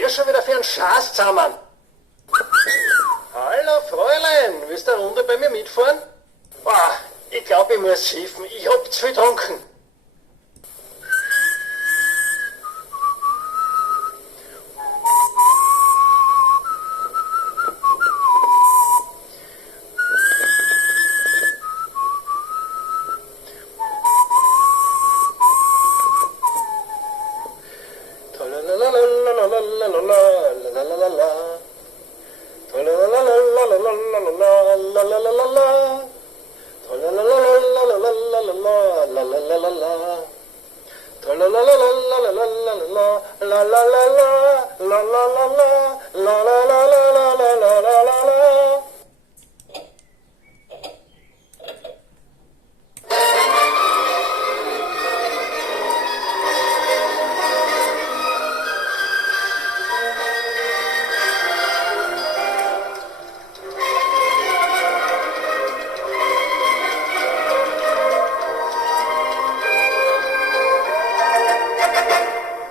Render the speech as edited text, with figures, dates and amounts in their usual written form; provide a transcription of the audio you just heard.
der schon wieder für einen Schatz zusammen? Hallo Fräulein, willst du eine Runde bei mir mitfahren? Boah, ich glaube, ich muss schiffen. Ich hab zu viel getrunken. La la la la